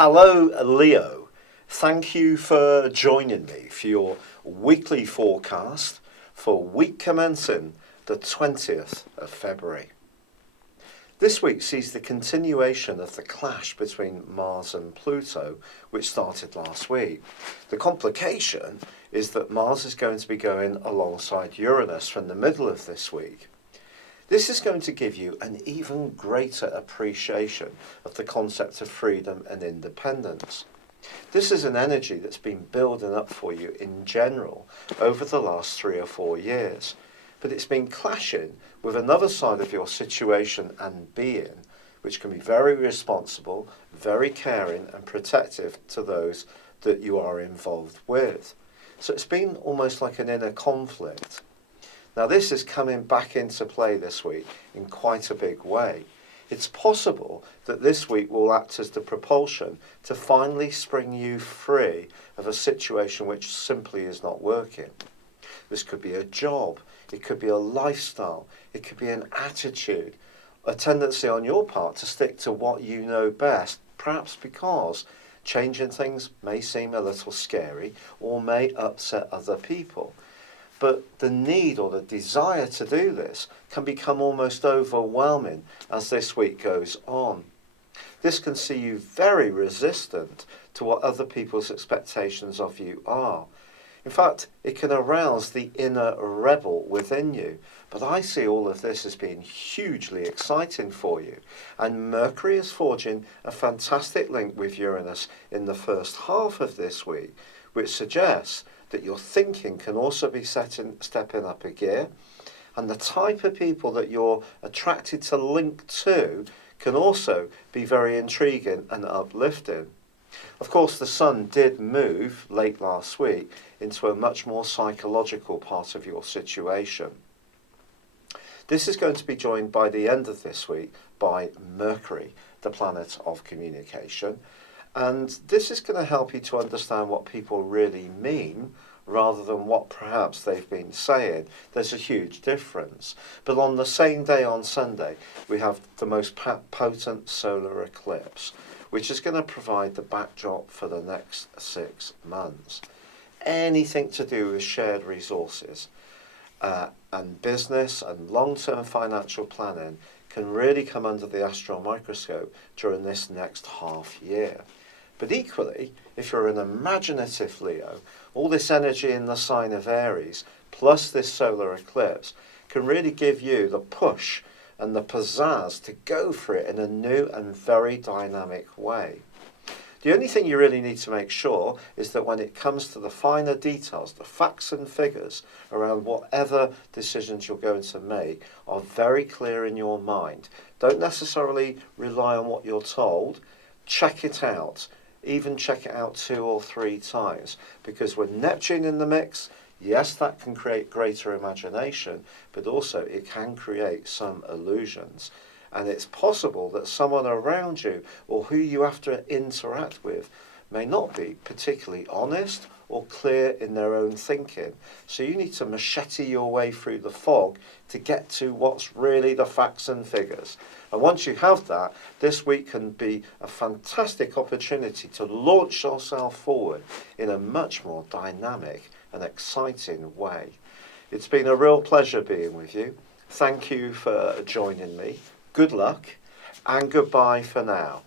Hello, Leo. Thank you for joining me for your weekly forecast for week commencing the 20th of February. This week sees the continuation of the clash between Mars and Pluto, which started last week. The complication is that Mars is going to be going alongside Uranus from the middle of this week. This is going to give you an even greater appreciation of the concept of freedom and independence. This is an energy that's been building up for you in general over the last 3 or 4 years, but it's been clashing with another side of your situation and being, which can be very responsible, very caring and protective to those that you are involved with. So it's been almost like an inner conflict. Now this is coming back into play this week in quite a big way. It's possible that this week will act as the propulsion to finally spring you free of a situation which simply is not working. This could be a job, it could be a lifestyle, it could be an attitude, a tendency on your part to stick to what you know best, perhaps because changing things may seem a little scary or may upset other people. But the need or the desire to do this can become almost overwhelming as this week goes on. This can see you very resistant to what other people's expectations of you are. In fact, it can arouse the inner rebel within you. But I see all of this as being hugely exciting for you. And Mercury is forging a fantastic link with Uranus in the first half of this week, which suggests that your thinking can also be stepping up a gear, and the type of people that you're attracted to link to can also be very intriguing and uplifting. Of course, the Sun did move late last week into a much more psychological part of your situation. This is going to be joined by the end of this week by Mercury, the planet of communication. And this is going to help you to understand what people really mean rather than what perhaps they've been saying. There's a huge difference. But on the same day on Sunday, we have the most potent solar eclipse, which is going to provide the backdrop for the next 6 months. Anything to do with shared resources and business and long-term financial planning can really come under the astral microscope during this next half year. But equally, if you're an imaginative Leo, all this energy in the sign of Aries, plus this solar eclipse, can really give you the push and the pizzazz to go for it in a new and very dynamic way. The only thing you really need to make sure is that when it comes to the finer details, the facts and figures around whatever decisions you're going to make are very clear in your mind. Don't necessarily rely on what you're told. Check it out. Even check it out 2 or 3 times, because with Neptune in the mix, yes, that can create greater imagination, but also it can create some illusions. And it's possible that someone around you or who you have to interact with may not be particularly honest or clear in their own thinking. So you need to machete your way through the fog to get to what's really the facts and figures. And once you have that, this week can be a fantastic opportunity to launch yourself forward in a much more dynamic and exciting way. It's been a real pleasure being with you. Thank you for joining me. Good luck and goodbye for now.